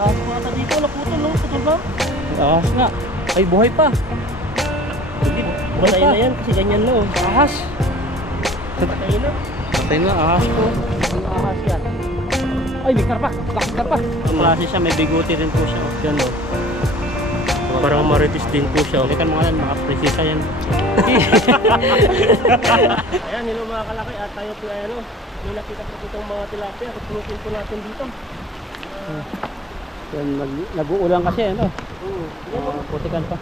Ahas pa ata dito, naputol no? Putol ba? Ahas nga. Ay, buhay pa. Hindi, patay na yan kasi ganyan no. Ahas. Patay na. Patay na, ahas po. Ang ahas yan. Ay, may karpa. Laki karpa. Ang klase siya, may biguti rin po siya. Yan no. Parang maritis din po siya. Balikan mo nga yan, makapresisa yan. Ayan, hello mga kalaki. At tayo po ay ano, may nakita po itong mga tilapia. Tutunukin po natin dito. Yan, nag-uulan kasi ano. Yan, Putikan pa.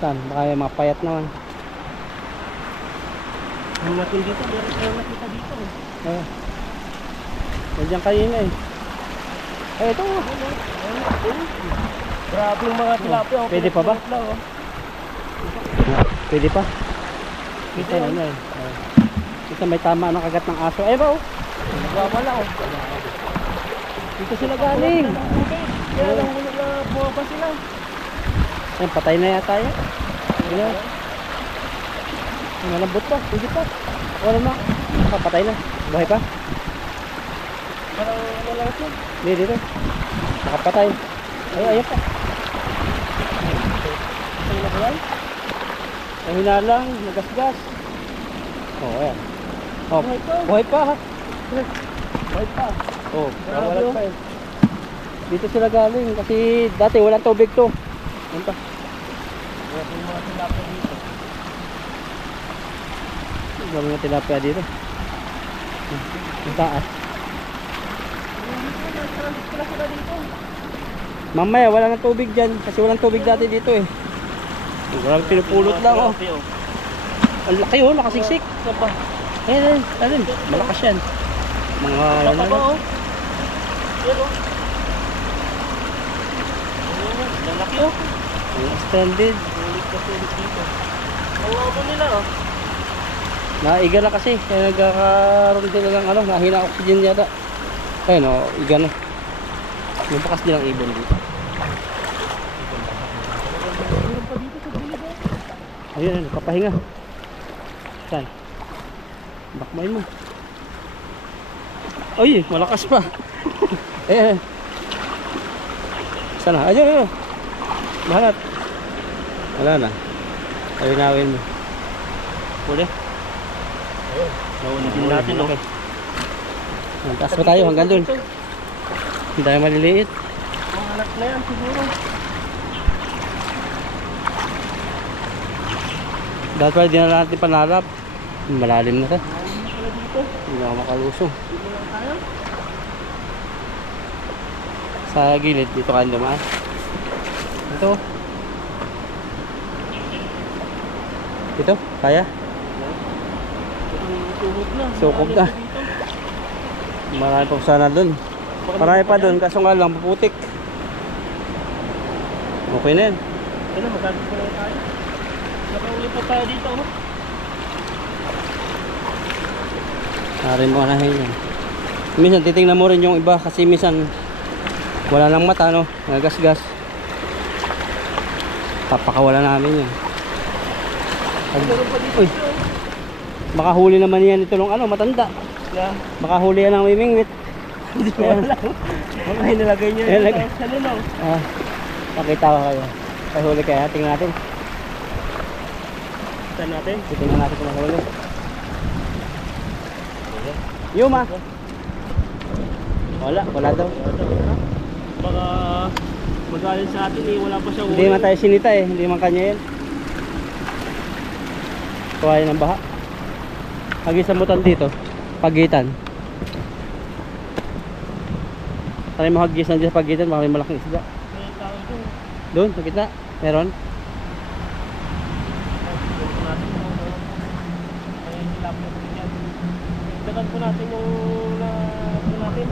Saan? Baka yung mga payat naman. ang natin dito, meron tayong nakita dito. Nandiyan kanina eh. Ay, ito. Grabe yung mga tilapia. Pwede pa ba? Lang, oh. Pwede pa. Pwede Ito yan. na eh. Ito may tama ng kagat ng aso. Ay ba oh. Nagwawala oh. Dito sila galing. Kaya lang muna na bumaba sila. Ay, patay na yata yan. Ano? Malambot pa. Pwede pa. Wala na. Patay na. Buhay pa. Parang ano lang ito. Hindi dito. Nakapatay. Ay, ayun pa. Patay na ba yan? Ay, hinalang. Nagasgas. Oh, ayan. Oh, Buhay pa. buhay pa. Buhay pa. Oh, Grabe, wala oh. pa eh. Dito sila galing kasi dati walang tubig to. Ano pa? Grabe yung mga tilapia dito. Wala na tilapia dito. Ang taas. Sila sila dito. Mamaya wala nang tubig dyan kasi walang tubig dati dito eh. Walang pinupulot lang oh. Grabe, oh. Ang laki oh, nakasiksik. Saba. Ayun, ayun. Malakas yan. Mga yan Saba ba ano. oh? Yan oh. Ayun, lalaki oh. Mga stranded. Ulit na ulit dito. Ang labo nila oh. Naiga na kasi. Kaya nagkakaroon sila ng ano, nahina oxygen yata. Ayun oh, iga na. Yung bakas nilang ibon dito. Meron pa dito sa gilid oh. Ayun, nagpapahinga. Saan? Bakmay mo. Ay, malakas pa. Eh. Sana. Ayun, ayun. Bahalat. Wala na. Awin-awin mo. Puli. Naulitin natin oh. Taas pa tayo hanggang dun. Hindi tayo maliliit. Mga anak na yan siguro. Dahil pala di na natin panarap. Malalim na ka. Ayun pala dito. Hindi na ako makalusong. Dito lang tayo. Sa gilid, dito ka dumaan. Ito. Ito, kaya? Tuhod na. Sukob na. Marami pa sana dun. Marami pa dun, kaso nga lang puputik. Okay na yan. Ano, magkakit ko lang tayo. Nakauli pa tayo dito oh. Maaaring mo anahin yan. Minsan titingnan mo rin yung iba kasi minsan wala nang mata no, nagasgas. Papakawala namin yan. Uy, baka huli naman yan ito ng ano, matanda. Yeah. Baka huli yan ng mimingwit. Hindi na yan. Baka hinalagay niya Hinalagay. sa lulaw. Ah, pakita ko kayo. Ay huli kaya, tingnan natin. Tignan natin. Tingnan natin kung mahuli. Yuma. Wala daw. Baka magaling sa atin eh, wala pa siya Hindi man tayo sinita eh, hindi man kanya yan. Kuhain ng baha. Hagisamutan dito, pagitan. Try mo hagisan dyan sa pagitan, baka may malaking isda. May tao doon. Doon, sa gitna, meron. Dagan po natin yung natin.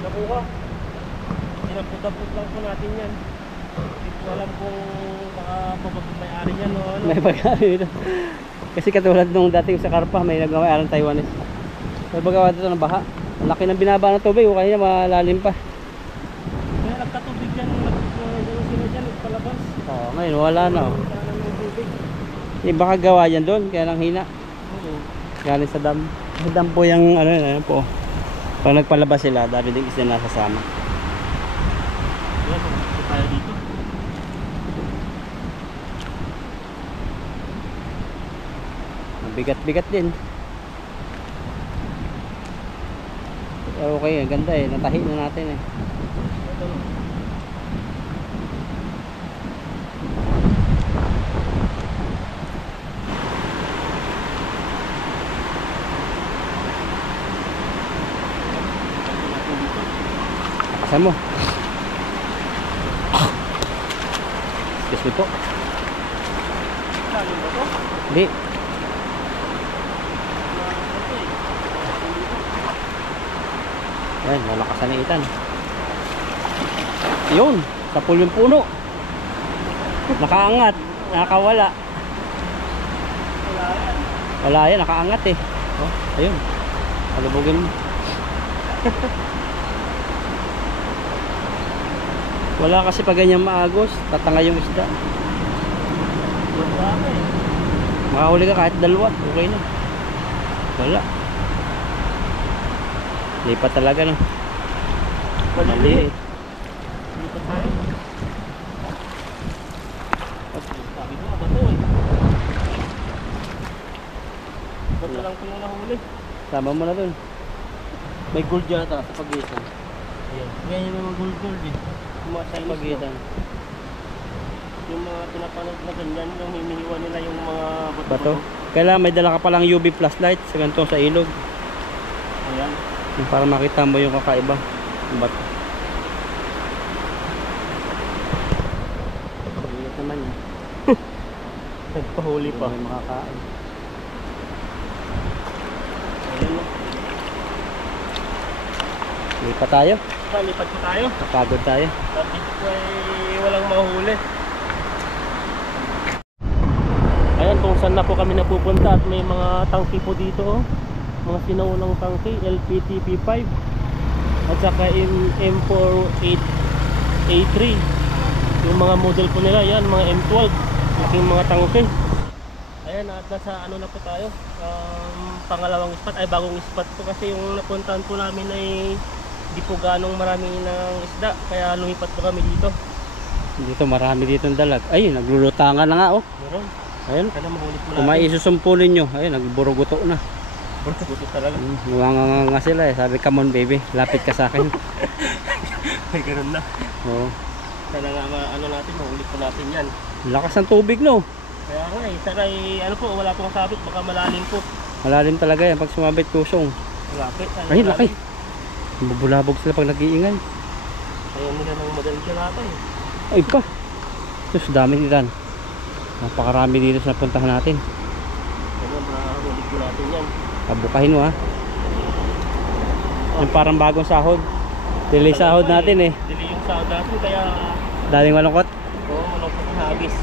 Nakuha. Dinampot-dampot lang po natin yan. Hindi ko alam kung baka may-ari yan o ano. May pag-ari dito. Kasi katulad nung dating sa Karpa, may nagmamay-ari ng Taiwanese. May paggawa dito ng baha. Ang laki ng binaba ng tubig, o kaya malalim pa. Kaya nagkatubig yan, sila dyan, nagpalabas. Oo, ngayon wala na. Oh. Wala ng tubig. Baka gawa yan doon, kaya lang hina. Oo. Galing sa dam. Sa dam po yung ano po. Pag nagpalabas sila, dami din isda nasasama. Yan, ito tayo dito. Bigat-bigat din. Pero okay, ang ganda eh. Natahi na natin eh. Ito no. Kasan mo. Excuse me po. Lalim ba to? Hindi. Ayan, lalakas na itan. Yun, sapul yung puno. Nakaangat, nakawala. Wala yan, nakaangat eh. Oh, ayun. Palubugin mo. Wala kasi pag ganyan maagos, tatanga yung isda. Makahuli ka kahit dalawa, okay na. Wala. Lipat talaga no. Mali. Lipat tayo. Sabi ko, bato eh. Bato lang ko yung nahuli. Sama mo na dun. May gold dyan ata sa pagitan. Ayan. Ganyan yung mga gold eh. Sa pagitan. Yung mga pinapanood na ganyan, yung hinihiwa nila yung mga Bato. Kailangan may dala ka palang UV flashlight sa ganito sa ilog. Ayan. Yung para makita mo yung kakaiba ng bato. Ingat naman yun. Nagpahuli pa. May makakain. Ayan no. Lipat tayo. Lipat po tayo. Napagod tayo. At dito po ay walang mahuli. Ayan kung saan na po kami napupunta at may mga tangke po dito oh. Mga sinaunang tangke, LPTP5 at saka M48A3. Yung mga model po nila yan, mga M12, laking mga tangke. Ayan at nasa ano na po tayo, pangalawang spot, ay bagong spot po kasi yung napuntahan po namin ay di po ganong marami ng isda, kaya lumipat po kami dito. Dito marami dito ng dalag. Ayun, naglulutangan na nga oh. Meron, Ayun. kaya mahulit mo Kung may isusumpunin nyo, ayun, nagburuguto na. Buti talaga. Nga sila eh. Sabi, come on baby, lapit ka sa akin. May ganun na. Oo. Sana nga ano natin, mahulit po natin yan. Lakas ng tubig no. Kaya nga eh, sana ano po, wala pong sabit, baka malalim po. Malalim talaga yan pag sumabit kusong. Malapit. Ayun, laki. Bubulabog sila pag nag-iingay. Ayaw nila ng madaling kirata eh. Ay pa. Sus, dami nitan. Napakarami dito sa napuntahan natin. Kaya mahulit po natin yan. Pabukahin mo ha. Yung parang bagong sahod. Delay sahod natin eh. Delay yung sahod natin, kaya Daling malungkot. oo, malungkot na hagis.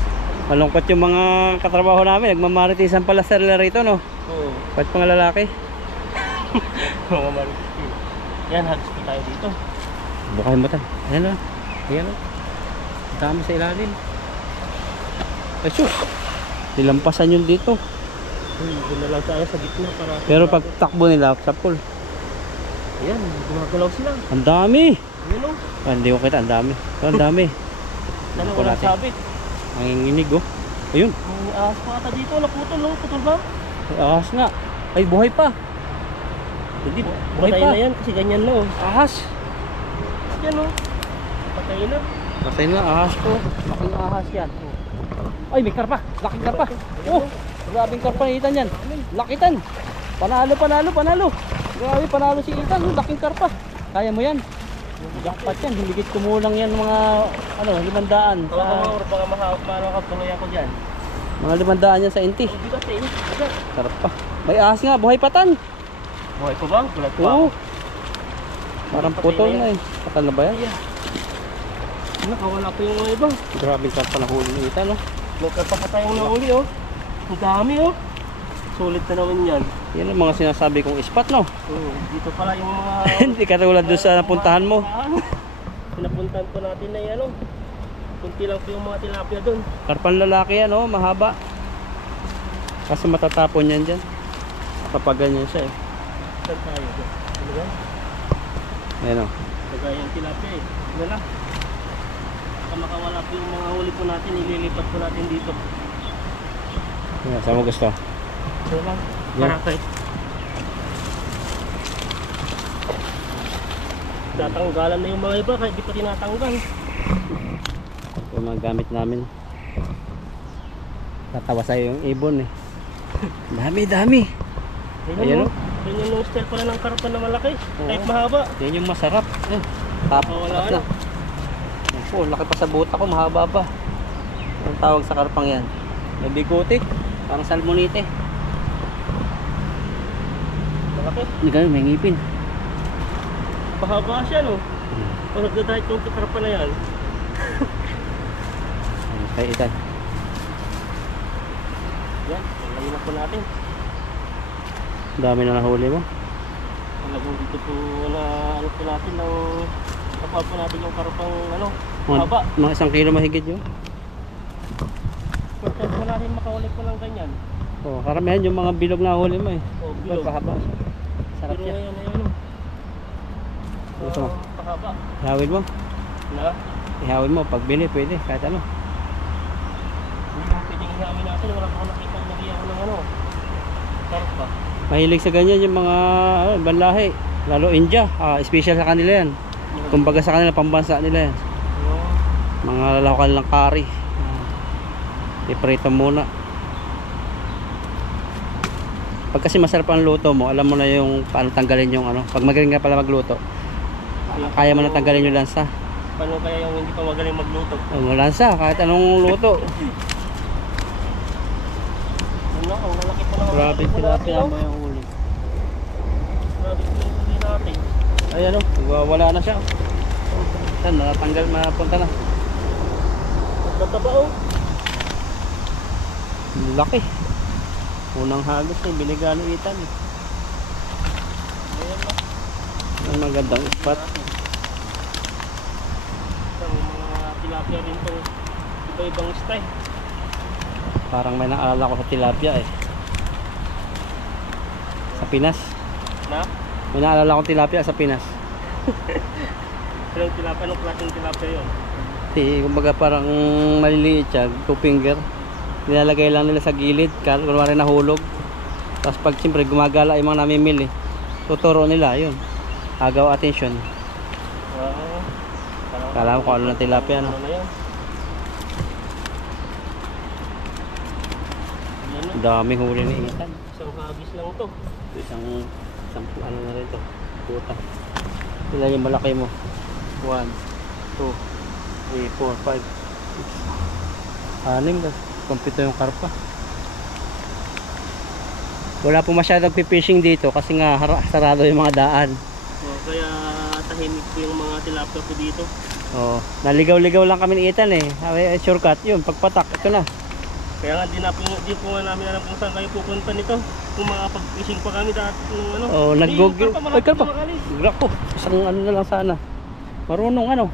Malungkot yung mga katrabaho namin. Nagmamaritisan pala sila rito no. Oo. Ba't pang lalaki? Mga maritis. Yan, hagis po tayo dito. Bukahin mo tan. Ayan o. Ayan o. Dami sa ilalim. Ay sus. Nilampasan yun dito. Doon na lang tayo sa gitna para... Pero pag takbo nila sa pool. Ayan, gumagalaw sila. Ang dami. Ayan o. Ah, hindi ko kita. Ang dami. Oh, ang dami. Dalawa Pula lang natin. sabit. Ang inginig oh. Ayun. May ahas pa ata dito, naputol no? Putol ba? Ay, ahas nga. Ay buhay pa. Hindi, buhay patay pa. na yan kasi ganyan na oh. Ahas. Yan oh. Patay na. Patay na ahas to. Laking ahas yan. Ay may karpa. Laking karpa. Oh. Grabing karpa ni Ethan yan. Lakitan. Panalo, panalo, panalo. Grabe, panalo si Ethan. Laking karpa. Kaya mo yan. Jackpot yan. Higit kumulang yan mga ano, 500. Oo, baka maano ka tuloy ako dyan. Mga 500 yan sa inti. Hindi ba sa inyo? Karpa. May ahas nga. Buhay patan. Buhay pa ba? Gulat pa Oo. ako. Parang Patay putol na yan. na eh. Patan na ba yan? Nakawala pa yung mga iba. Grabing karpa na huli ni Ethan no. Nagkarpa pa tayong nahuli oh. Ang dami oh. Sulit na naman yan. Yan ang mga sinasabi kong spot no. Dito pala yung mga... Hindi katulad doon sa napuntahan mo. Pinapuntahan po natin na yan oh. Kunti lang po yung mga tilapia doon. Karpan lalaki yan oh, mahaba. Kasi matatapon yan dyan. Kapag ganyan siya eh. Saan tayo? Ano yan? Ayan o. Kagaya yung tilapia eh. Ano lang. Baka makawala po yung mga huli po natin, ililipat po natin dito. Ayan, saan mo gusto? Ano lang. Yeah. Parakay. Tatanggalan na yung mga iba kahit di pa tinatanggal. Ito yung mga gamit namin. Tatawa sa'yo yung ibon eh. Dami, dami. Ayan Ayan o. o. Ganyan yung style pala ng karpa na malaki. Oo. Kahit mahaba. Yan yung masarap. Tapos Wala na. Oh, laki pa sa buta ko, mahaba pa. Ang tawag sa karpang yan? May bigutik. Parang salmonite. Malaki. Hindi ganun, may ngipin. Pahaba siya no. Pag nagdadahit yung karpa na yan. Ayan, kay Itan. Yan. Lalagyan na po natin. Dami na nahuli mo. Talagang dito po na ano po natin ng kapal po natin yung karpang ano. Mga, Haba. mga 1 kilo mahigit yun. Pag po natin makahuli po ng ganyan. Oh, karamihan yung mga bilog na huli mo eh. O Ito, bilog. pahaba siya. Sarap Pero siya. ngayon na yun. Gusto mo? Pahaba. Ihawin mo. Na? Ihawin mo. Pag bili, pwede. Kahit ano. Hindi mo pwedeng ihawin natin. Wala pa ako nakita yung nagyaw ng ano. Karpa. Mahilig sa ganyan yung mga ibang lahi. Lalo India. Special sa kanila yan. Kumbaga sa kanila, pambansa nila yan. Mga lalawakan lang kari. Iprito muna. Pag kasi masarap ang luto mo, alam mo na yung paano tanggalin yung ano. Pag magaling ka pala magluto, kaya mo na tanggalin yung lansa. Paano kaya yung hindi pa magaling magluto? Oh, lansa, kahit anong luto. Ano? Ang lalaki po ng Grabe, huli po tilapia natin, mo yung huli. Grabe po yung huli natin. Ayan o, wala na siya. Saan, natanggal, mapunta na. Magtataba oh. Laki. Unang hagos eh, binigyan ni Itan eh. Ayan na. Ang magandang spot. Ang mga tilapia din to. Iba-ibang style. Parang may naalala ko sa tilapia eh. Sa Pinas. Na? May naalala ko tilapia sa Pinas. Anong tilapia? Anong klaseng tilapia yun? Kumbaga parang maliliit siya, 2 finger. Nilalagay lang nila sa gilid, kunwari nahulog. Tapos pag siyempre gumagala yung mga namimili, tuturo nila, yun. Agaw attention. Kala ko kung ano ng tilapia, no? Ano na yan? Yan na. Daming huli ni Itan. Isang hagis lang to. Isang ano na rin to, puta. Ilan yung malaki mo? 1, 2, 3, 4, 5, 6, 6 ka. Kumpito yung karpa. Wala po masyadong fishing dito kasi nga sarado yung mga daan. Kaya tahimik po yung mga tilapia po dito. Oh, naligaw-ligaw lang kami ni Ethan eh. Shortcut yun, pagpatak, ito na. Kaya nga di po nga namin alam kung saan kayo pupunta nito. Kung makapag-fishing pa kami dati nung ano. Oh, nag-google. Ay, karpa. Makali. Grako. Isang ano na lang sana. Marunong ano.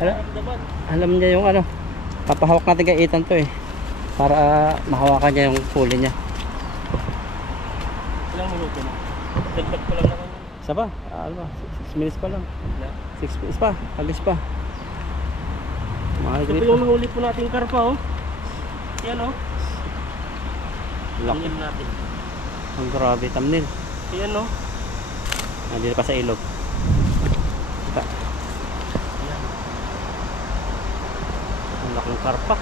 Nararamdaman. Alam niya yung ano. Papahawak natin kay Ethan to eh. Para mahawakan niya yung huli niya. Ilang minuto na? Dagdag ko lang naman. Isa pa? Ano ba? 6 minutes pa lang. 6 minutes pa. Alis pa. Ito po yung nahuli po nating karpa oh. Yan oh. Laki. Tingnan natin. Ang grabe thumbnail. Yan oh. Nandito pa sa ilog. Ito. Yan. Ang laking karpa.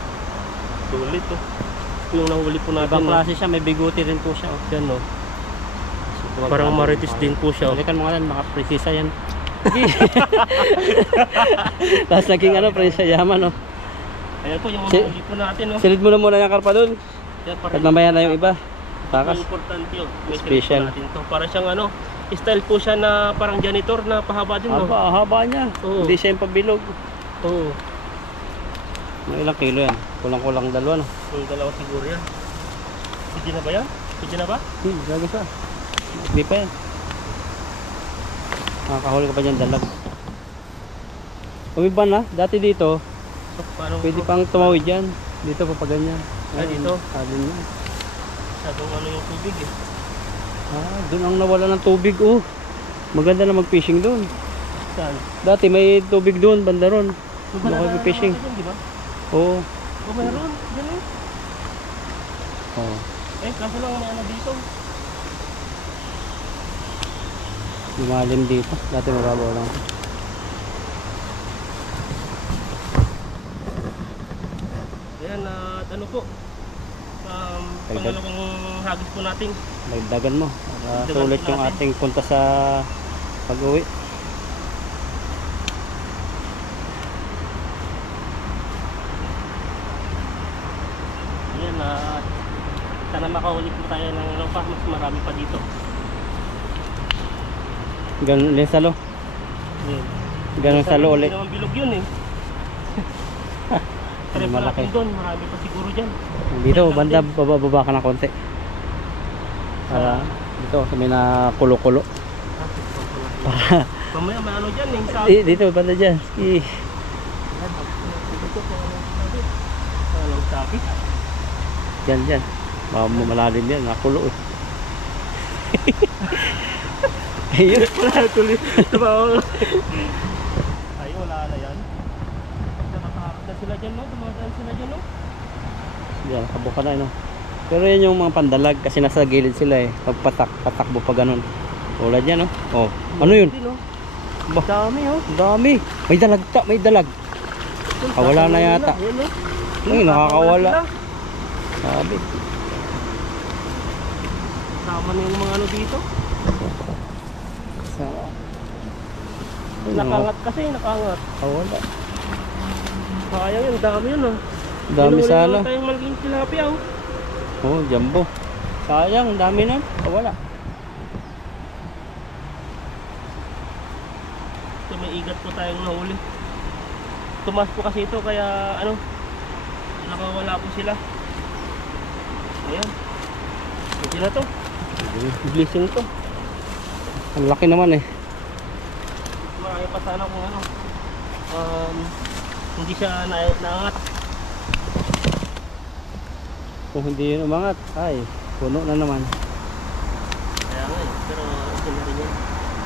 Sulit oh. Ito yung nahuli po natin. Ibang klase siya. May biguti rin po siya. Oh. Yan oh. Parang marites din po siya oh. Balikan mo nga lang. Makapresisa yan. Tapos naging ano, presisa yaman oh. Ayan po yung nahuli po natin oh. Silid mo na muna yung karpa doon. Yan, At mamaya na yung iba. Takas. Importante yun. May Special. natin to. Para siyang ano, style po siya na parang janitor na pahaba din no. Haba niya. Oo. Hindi siya yung pabilog. Oo. Mga ilang kilo yan? Kulang-kulang dalawa no? Yung dalawa siguro yan. Pwede na ba yan? Pwede na ba? Lagi pa. Hindi pa yan. Makakahuli ka pa dyan dalag. Umiba na. Dati dito, So, paano pwede pang tumawid dyan. Dito pa ganyan. dito? Alin yan. Masyadong ano yung tubig eh. Doon ang nawala ng tubig oh. Maganda na mag-fishing doon. Saan? Dati may tubig doon, banda ron. Doon ba Baka na mag-fishing. di ba? Oo. O mayroon, dyan eh. Oo. Eh, kaso lang may ano dito. Lumalim dito. Dati mababaw lang. Ayan, at ano po. Dagdag. Pangalawang hagis po natin. Dagdagan mo. Para Dagdagan sulit yung natin. ating punta sa pag-uwi. Ayan, at sana makaulit po tayo ng ano pa, mas marami pa dito. Ganun ulit salo. Ayan. Ganun salo ulit. Hindi naman bilog yun eh. Try pa Malaki. natin doon, marami pa siguro dyan. Dito, banda, baba ka ng konti. Para dito, may nakulo-kulo. Mamaya may ano dyan eh, sabi. Dito, banda dyan. Ski. Anong sabi? Dyan, dyan. Malalim yan, nakulo eh. Ayun. Wala tuloy. Ay, wala na yan. Nakakaharap na sila dyan, no? Dumadaan sila dyan, no? Yan, kabuka na, no? Pero yan yung mga pandalag kasi nasa gilid sila eh. Patakbo pa ganun. Tulad yan, no? Oh, ano yun? Hindi, no? Bah, Dami, oh. dami. May dalag, may dalag. Wala na yata. Ayan, no? Ay, nakakawala. Sila. Sabi. Tama na yung mga ano dito. Sa... Nakangat kasi, nakangat. Nakakawala. Sayang yun, dami yun, oh. Dami Pinuli sana. naman tayong malaking tilapia, oh. Oh, jumbo. Sayang, dami na. Wala. So, may igat po tayong nahuli. Tumas po kasi ito, kaya ano, nakawala po sila. Ayan. Hindi na to. Blessing to. Ang laki naman eh. Marami pa sana kung ano. Hindi siya naangat. Kung hindi yun umangat, ay, puno na naman. Kaya nga eh, pero okay na rin yan.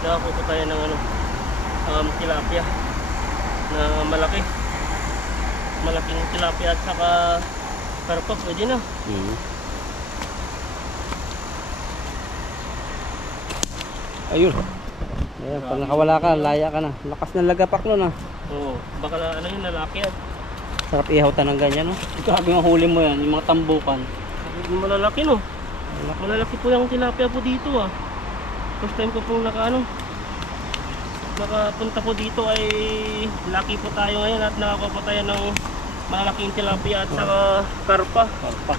Kaya po tayo ng ano, tilapia na malaki. Malaking tilapia at saka karpa, pwede na. Ayun. Ayan, pag nakawala ka, laya ka na. Lakas ng lagapak nun ah. Oo, baka na, ano yun, lalaki yan. Sarap ihawtan ng ganyan, no? Grabe yung huli mo yan, yung mga tambukan. Yung malalaki no. Malalaki po yung tilapia po dito ah. First time ko pong nakapunta po dito ay lucky po tayo ngayon at nakakuha po tayo ng malalaking tilapia at saka karpa. Karpa.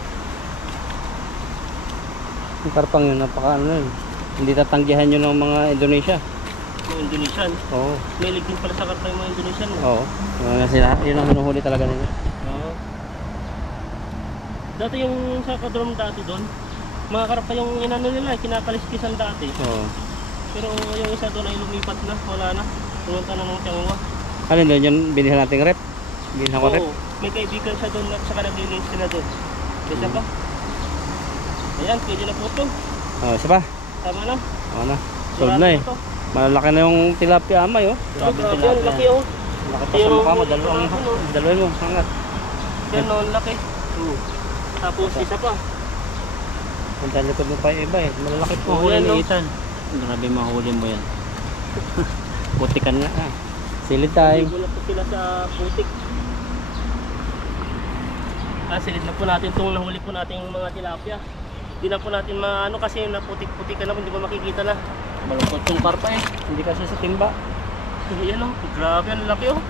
Yung karpang yun, napaka ano yun. Hindi tatanggihan yun ng mga Indonesia. Mga Indonesian. Oo. May ligin pala sa karpa yung mga Indonesian. No? Oo. Yun ang hinuhuli talaga nila. Oo. Dati yung sa kadrom dati doon, mga karpa yung inano nila, kinakaliskisan dati. Oo. Pero yung isa doon ay lumipat na, wala na. Pumunta na ng Tiangwa. Ano doon yun, binilhan nating rep? Binilhan ko rep? Oo, may kaibigan siya doon at saka naglilinis sila doon. Bisa pa? Ayan, pwede na po ito. Oo, isa pa? Tama na. Oo na. Solve na eh. Malalaki na yung tilapia amay oh. Grabe yan, laki oh. Laki pa sa mukha mo, dalawin mo, hangat. Yan no, laki. Tapos isa pa. Ang talikod mo pa yung iba eh. Malalaki po Oo, huli yan, no? ni Ethan. Grabe mahuli mo yan. Putikan nga ah. Silid tayo. Wala po sila sa putik. Silid na po natin itong nahuli po natin yung mga tilapia. Hindi na po natin maano kasi naputik-putik na po, hindi ko makikita na. Malungkot yung karpa eh. Hindi kasi sa timba. Yan oh, grabe ang laki oh.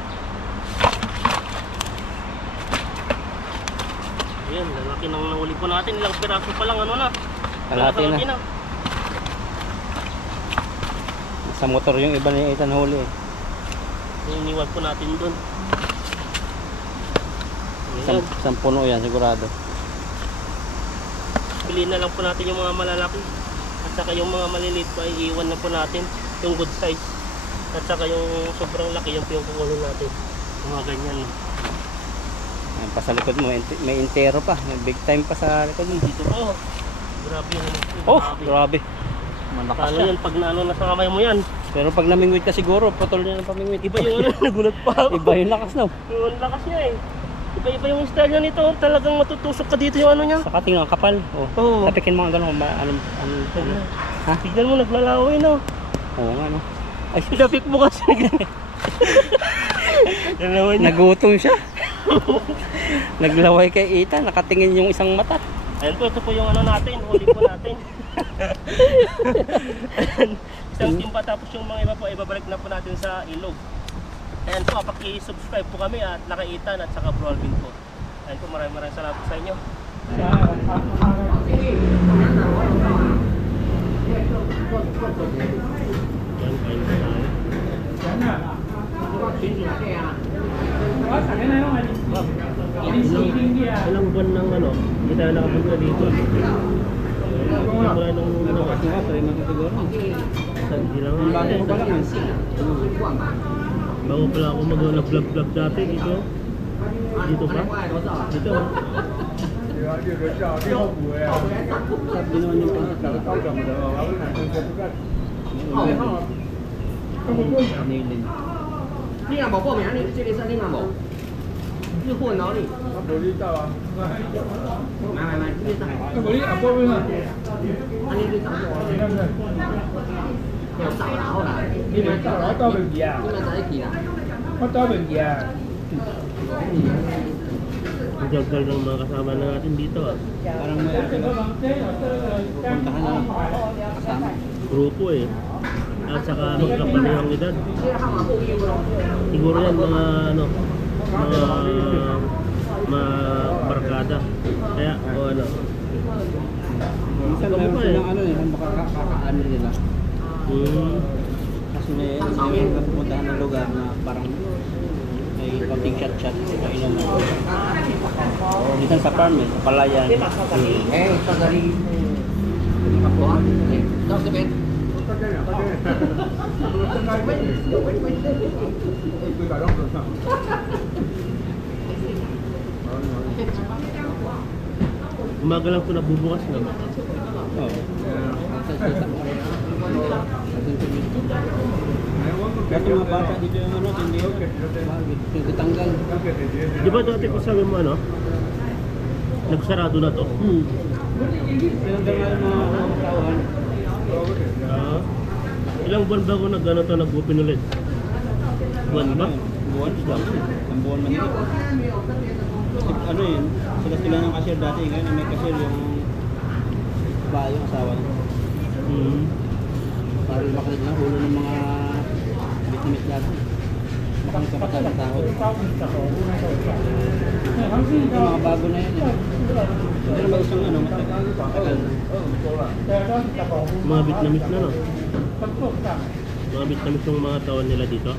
Ayan, lalaki nang nahuli po natin. Ilang piraso pa lang ano na. Kalahati na. Sa motor yung iba ni Ethan huli eh. Iniwan po natin doon. Ayan. Isang puno yan sigurado. Piliin na lang po natin yung mga malalaki. At saka yung mga maliliit po ay iwan na po natin. Yung good size. At saka yung sobrang laki yung kukunin natin. Yung mga ganyan. No? Ayan, pa sa likod mo, may intero pa. May big time pa sa likod mo. Dito po. Grabe yun. Oh, grabe. Malakas Paano siya. yan pag naano na sa kamay mo yan? Pero pag namingwit ka siguro, putol niya ng pamingwit. Iba yung ano, nagulat pa ako. Iba yung lakas no. Yung lakas niya eh. Iba-iba yung style niya nito. Talagang matutusok ka dito yung ano niya. Saka tingnan ang kapal. Oh. Oo. Tapikin mo ang gano'n. Ano. Ha? Tignan mo, naglalaway no. Oo nga no. Ay, sinapik mo kasi. Nalaway niya. Nagutom siya. Naglaway kay Ethan. Nakatingin yung isang mata. Ayan po, ito po yung ano natin. Huli po natin. Isang timba tapos yung mga iba po, ibabalik na po natin sa ilog. Ayan po, paki-subscribe po kami at Nakaitan at saka Bro Alvin po. Ayan po, maraming salamat sa inyo. Ayan, kain po tayo. Ilang buwan ng ano, hindi tayo nakapunta dito. Wala nung ano, hindi lang bago pala ako mag-vlog dati dito. Dito pa? Dito. Sabi naman yung Nailin. 你两宝报名，你这里是你两宝，你货哪里？买，这里上。啊，你这上货。有找啦，好啦，你们找啦，你们在一起啦。 Ang jagal ng mga kasama natin dito. Parang may pupuntahan na kasama. Grupo eh. At saka magkapanihang edad. Siguro yan mga ano, mga barkada. Kaya o ano. Minsan meron silang ano eh, baka kakaano nila. Kasi may pupuntahan ng lugar na parang may konting chat-chat sa inuman. Minsan sa farm eh, sa palayan. Sa dari. Daw sa bed. Umaga lang ito nabubukas na. Oo. Kasi mga bata dito yung ano, hindi tanggal. Di ba dati ko sabi mo ano? Nagsarado na to? Tinanggal nga yung mga tauhan. Ilang buwan ba ako nag-ano to, nag-open ulit? Buwan ba? Buwan lang. Ang buwan man ito. Ano yun? Sila ng cashier dati. Ngayon may cashier yung bayo, yung asawa niya. Para makalit na ulo ng mga Vietnamese dati. Makang kapatid ng tao. Yung mga bago na yan. Pero ba isang ano, matagal. Mga Vietnamese na no? Mga Vietnamese yung mga taon nila dito?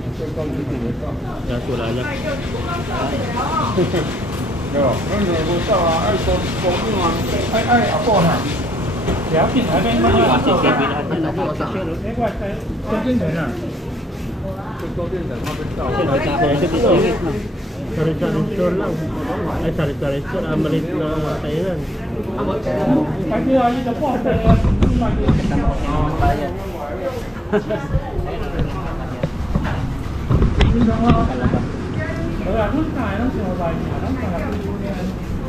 Kaso wala na. Kasi TV lahat yan. Cashier. Sari-sari store lang. Ay, sari-sari store. Maliit na kainan.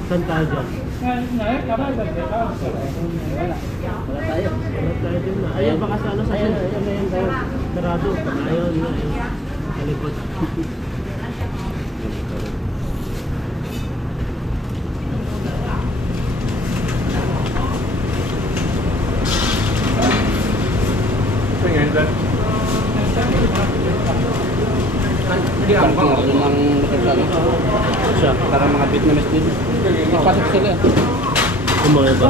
Saan tayo dyan? Wala tayo. Wala tayo dyan na. Ayun, baka sa ano sa sarado. Ayun, sa likod. Parang ng matagsaga. Siya. Parang mga Vietnamese din. Napasok sila. Yung mga iba.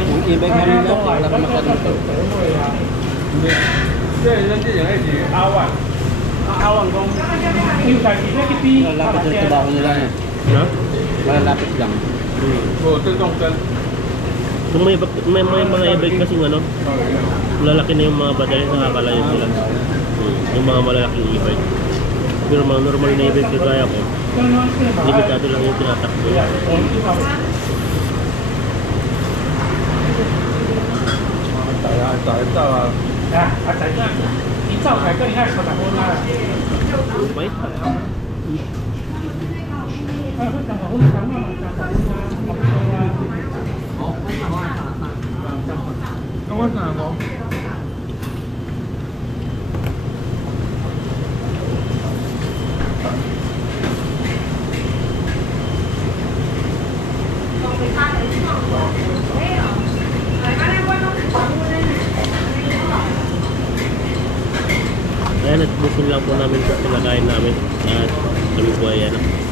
Yung e-bike nga nila, wala pa masyadong ito. Malalapit yung trabaho nila eh. Na? Malalapit lang. Kung may mga e-bike kasing ano, lalaki na yung mga battery, nakakalayo sila. Yung mga malalaking e-bike. Pero mga normal na e-bike na kaya ko, limitado lang yung tinatakbo. 找得到啊。一照改跟你看手打锅啦。喂。咁我สั่ง我。Ayan, at busog lang po namin po pinakain namin. At kami po ayan.